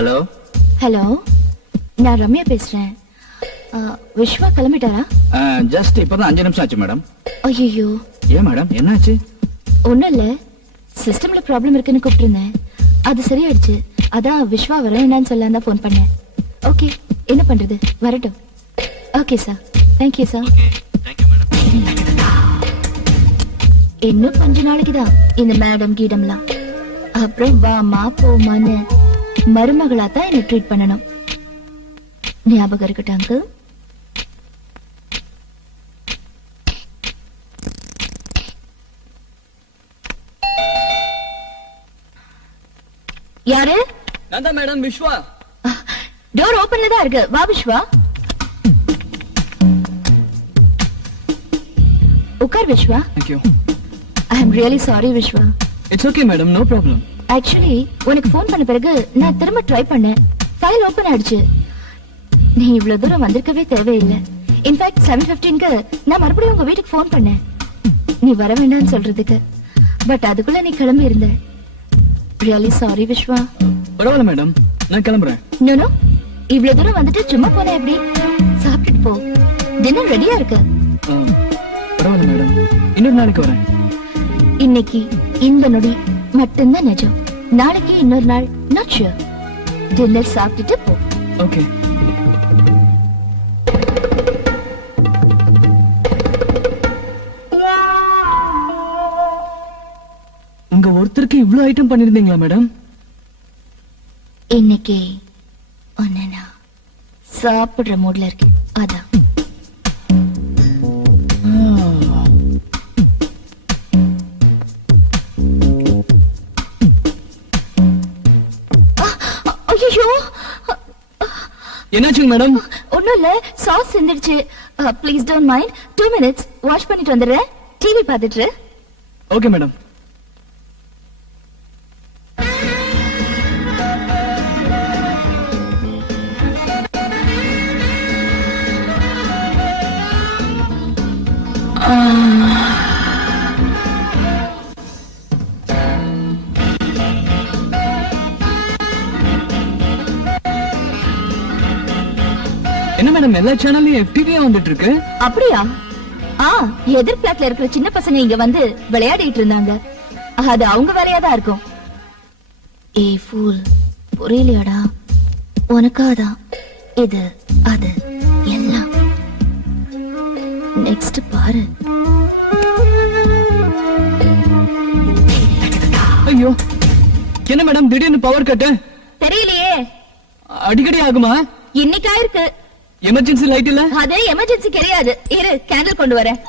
Hello hello, நான் ரம்யா பேசுறேன். Vishwa கிளம்பிட்டாரா? Just இப்பதான் 5 நிமிஷம் ஆச்சு மேடம். ஐயோ, ஏன் மேடம் என்னாச்சு? ஒண்ணும் இல்ல, சிஸ்டம்ல ப்ராப்ளம் இருக்குன்னு கூப்பிட்டுருந்தேன். அது சரியாயிடுச்சு. அதான் விஸ்வா வரேன்னு சொல்லலாம் தான் போன் பண்ணேன். ஓகே, என்ன பண்றது, வரட்டும். Okay sir, thank you sir. இன்னும் கொஞ்ச நாளைக்கு தான் இந்த மேடம் கீடம்லாம். அப்புறம் வாமா போமான்னு மருமகளா தான் என்ன ட்ரீட் பண்ணணும். ஞாபகம் இருக்கட்டும் அங்கிள். யாரு? நான் தான் மேடம், விஸ்வா. டோர் ஓபன்ல தான் இருக்கு. வா விஸ்வா, உட்கார் Vishwa. Thank you. I am really sorry Vishwa. It's okay madam, no problem. Actually உனக்கு ஃபோன் பண்ண பிறகு நான் திரும்ப ட்ரை பண்ணேன். ஃபைல் ஓபன் ஆயிடுச்சு. நீ இவ்வளவு தூரம் வந்திருக்கவே தேவையில்லை. இன்ஃபேக்ட் 7:15க்கு நான் மறுபடியும் உங்க வீட்டுக்கு ஃபோன் பண்ணேன், நீ வர வேண்டாம்னு சொல்றதுக்கு. பட் அதுக்குள்ள நீ கிளம்பி இருந்த. Really sorry Vishwa. பரவாயில்ல மேடம், நான் கிளம்புறேன். நோ, இவ்வளவு தூரம் வந்துட்டு சும்மா போன எப்படி? சாப்பிட்டுட்டு போ, டின்னர் ரெடியா இருக்கு. பரவாயில்ல மேடம், இன்னொரு நாளைக்கு வரேன். இன்னைக்கு இந்த நொடி மட்டும்தான் நிஜம். நாளைக்கு இன்னொரு நாள் நாட் ஷூர். டின்னர் சாப்பிட்டுட்டு போ. ஓகே. உங்க ஒருத்தருக்கு இவ்ளோ ஐட்டம் பண்ணிருந்தீங்களா மேடம்? இன்னைக்கு ஒன்னு நான் சாப்பிடுற மூட்ல இருக்கேன், அதான். ஐயோ, என்னாச்சுங்க மேடம்? ஒண்ணும் இல்ல, சாஸ் சிந்திடுச்சு. Please don't mind. 2 minutes wash பண்ணிட்டு வந்துடுறேன். டிவி பார்த்துட்டு. Okay madam. என்ன மேடம், எல்லா சேனல்லையும் FTV வந்துட்டு இருக்கு? அப்படியா? எதிர் பிளாட்ல இருக்கிற சின்ன பசங்க இங்க வந்து விளையாடிட்டு இருந்தாங்க. அது அவங்க வேலையா தான் இருக்கும். ஏய் ஃபூல், புரியலையாடா? உனக்காதான் இது அது எல்லாம். நெக்ஸ்ட் பாரு. ஐயோ, என்ன மேடம் திடீர்னு பவர் கட்? தெரியலையே. அடிக்கடி ஆகுமா? இன்னைக்கு ஆயிருக்கு. எமர்ஜென்சி லைட் இல்ல? அதே எமர்ஜென்சி கிடையாது. இரு, கேண்டில் கொண்டு வரேன்.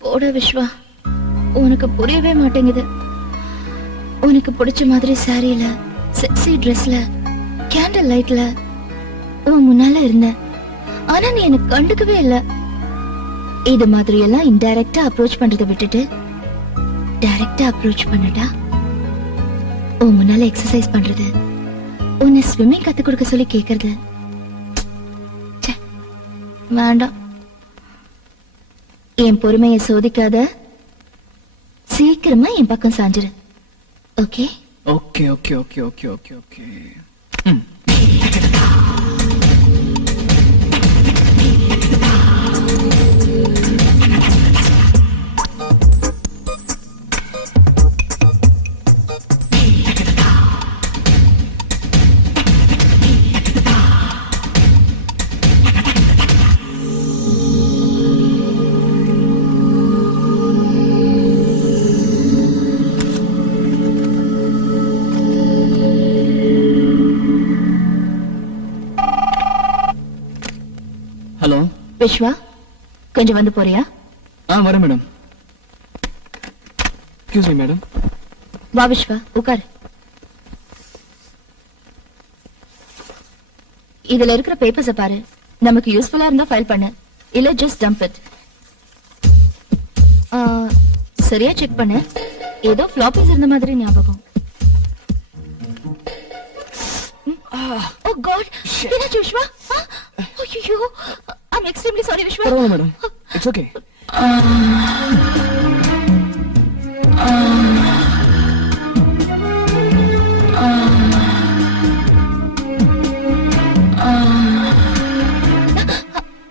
போட விஸ்வா, உனக்கு புரியவே மாட்டேங்குது. உனக்கு பிடிச்ச மாதிரி சாரியில, செக்ஸி ட்ரெஸ்ல, கேண்டில் லைட்ல உன் முன்னால இருந்தேன். ஆனா நீ எனக்கு கண்டுக்கவே இல்ல. இது மாதிரி எல்லாம் இன்டைரக்டா அப்ரோச் பண்றதை விட்டுட்டு டைரக்டா அப்ரோச் பண்ணடா. உன் முன்னால எக்ஸசைஸ் பண்றது, உன்னை ஸ்விம்மிங் கத்து கொடுக்க சொல்லி கேக்குறது, வேண்டாம். என் பொறுமையை சோதிக்காத, சீக்கிரமா என் பக்கம் சாஞ்சிரு. Okay? Okay okay okay okay okay okay. Hello. Viswa, கொஞ்சம் வந்து போறியா? வரேன் மேடம். Excuse me madam. வா விஸ்வா, உட்காரு. இதுல இருக்கிற பேப்பர்ஸ பாரு. நமக்கு யூஸ்ஃபுல்லா இருந்தா ஃபைல் பண்ணு, இல்ல ஜஸ்ட் டம்ப் இட். சரியா செக் பண்ணு. ஏதோ ஃப்ளாப்பீஸ் இருந்த மாதிரி ஞாபகம். ஓ காட், என்னாச்சு விஸ்வா? ஐயோ, ஐ அம் எக்ஸ்ட்ரீம்லி சாரி விஸ்வா. பரவாயில்ல மேடம், இட்ஸ் ஓகே.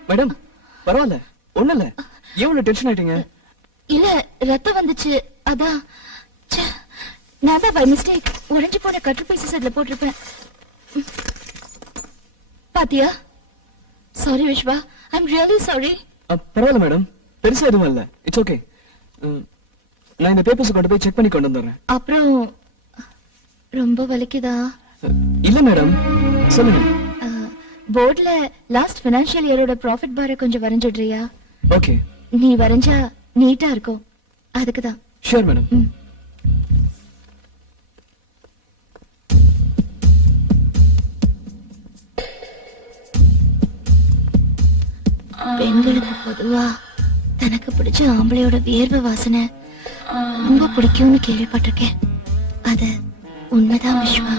மேடம் பரவாயில்ல, ஒண்ணு இல்ல. எவ்வளவு டென்ஷன் ஆயிட்டீங்க? இல்ல, ரத்தம் வந்துச்சு, அதான். ச்சே, நான் தான் பை மிஸ்டேக் உடைஞ்சு போன கட்டு பீசஸ் அதுல போட்டிருப்பேன். பாத்தியா? Sorry Vishwa, I am really sorry. பரவாயில்ல மேடம், பெருசா எதுவும் இல்ல. It's okay. நான் இந்த பேப்பர்ஸ் கொண்டு போய் செக் பண்ணி கொண்டு வந்துடுறேன். அப்புறம் ரொம்ப வலிக்குதா? இல்ல மேடம், சொல்லுங்க. போர்ட்ல லாஸ்ட் ஃபைனான்சியல் இயரோட ப்ராஃபிட் பாரை கொஞ்சம் வரைஞ்சிடுறியா? ஓகே. நீ வரைஞ்சா நீட்டா இருக்கும், அதுக்குதான். Sure madam. பெண்களுக்கு பொதுவா தனக்கு பிடிச்ச ஆம்பளையோட வியர்வை வாசனை ரொம்ப பிடிக்கும்னு கேள்விப்பட்டிருக்கேன். அது உண்மைதான் Viswa.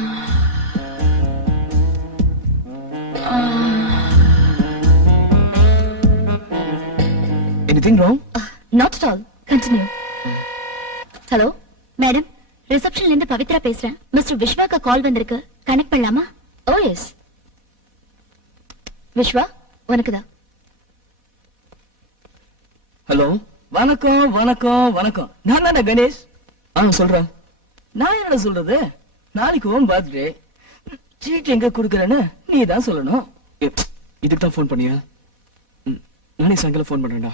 Anything wrong? Not at all, continue. Hello madam, ரிசப்ஷன்ல இருந்து பவித்ரா பேசுறேன். மிஸ்டர் விஸ்வாக்கு கால் வந்திருக்கு, கனெக்ட் பண்ணலாமா? Oh yes. விஸ்வா, உனக்குதான். ஹலோ. வணக்கம் வணக்கம் வணக்கம். நான் தானே கணேஷ். சொல்றேன். நான் என்ன சொல்றது, நாளைக்கு உன் பர்த்டே. சீட் எங்க குடுக்கறேன்னு நீ தான் சொல்லணும். இதுக்கு தான் ஃபோன் பண்ணியா? நானே சாயங்காலம் ஃபோன் பண்றேன்டா.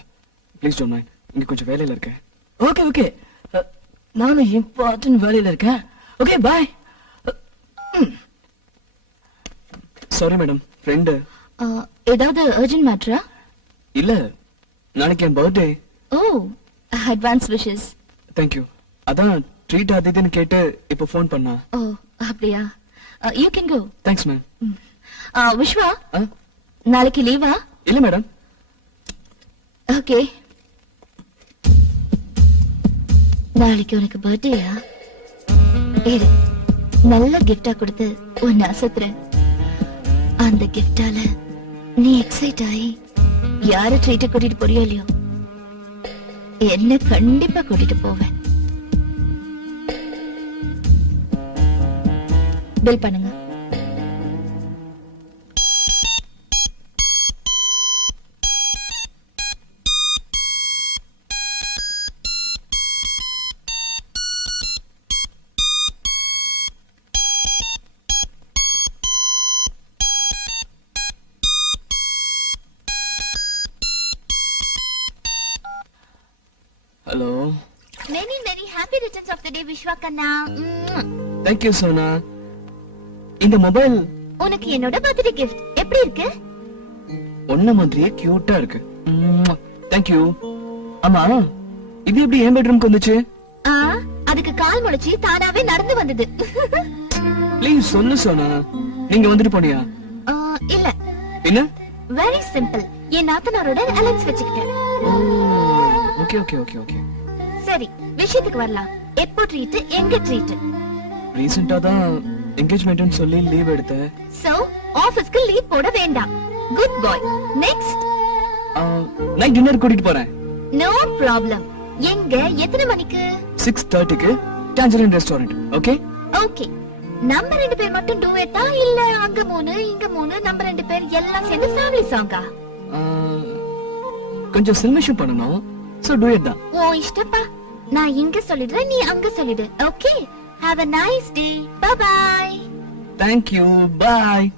ப்ளீஸ் டோன்ட் மைண்ட், இங்க கொஞ்சம் வேலையில இருக்கேன். ஓகே ஓகே, நானும் இம்பார்ட்டன்ட் வேலையில இருக்கேன். Okay bye. Sorry madam, friend. ஏதாவது அர்ஜென்ட் மேட்டரா? இல்ல, நாளைக்கு என் birthday. Oh, advance wishes. Thank you. அதான் ட்ரீட் அது இதுன்னு கேட்டு இப்ப ஃபோன் பண்ணா. ஓ அப்படியா? You can go. Thanks ma'am. Viswa, நாளைக்கு லீவா? இல்ல மேடம். ஓகே. நாளைக்கு உனக்கு பர்த்டேயா? இரு, நல்ல கிஃப்டா கொடுத்து உன்னை அசத்துறேன். அந்த கிஃப்டால நீ எக்ஸைட் ஆகி யார ட்ரீட் கூட்டிட்டு போறியோ இல்லையோ, என்ன கண்டிப்பா கூட்டிட்டு போவேன். பில் பண்ணுங்க. Hello. Many many happy returns of the day, Vishwa Kanna. Thank you Sona. இந்த மொபைல் உனக்கு என்னோட பர்த்டே gift. எப்படி இருக்கு? ஒன்ன மாதிரியே கியூட்டா இருக்கு. Thank you. ஆமா, இது எப்படி என் பெட்ரூம்க்கு வந்துச்சு? அதுக்கு கால் முளைச்சி தானாவே நடந்து வந்தது. ப்ளீஸ் சொல்லு சோனா. நீங்க வந்துட்டு போனியா? இல்ல. என்ன? Very simple. என் நாத்தனாரோட அலைன்ஸ் வச்சுக்கிட்டேன். Okay okay okay okay. சரி, விஷயத்துக்கு வரலாம். எப்போ ட்ரீட், எங்க ட்ரீட்? ரீசெண்டா தான் என்கேஜ்மென்ட்னு சொல்லி லீவ் எடுத்தேன். சோ ஆபீஸ்க்கு லீவ் போட வேண்டாம். Good bye. Next. Night dinner கூட்டிட்டு போறேன். No problem. எங்க எத்தனை மணிக்கு? 6:30க்கு டான்ஜரின் ரெஸ்டாரண்ட். ஓகே? ஓகே. நம்ம ரெண்டு பேர் மட்டும் டூயட்டா இல்ல அங்க மூணு இங்க மூணு நம்ம ரெண்டு பேர் எல்லாம் சேர்ந்து ஃபேமிலி சாங்கா? கொஞ்சம் சில்மிஷம் பண்ணனும். சோ டூயட் தான். ஓ இஷ்டப்பா. நான் இங்க சொல்லிடுறேன், நீ அங்க சொல்லிடு. Okay? Have a nice day. Bye bye. Thank you. Bye.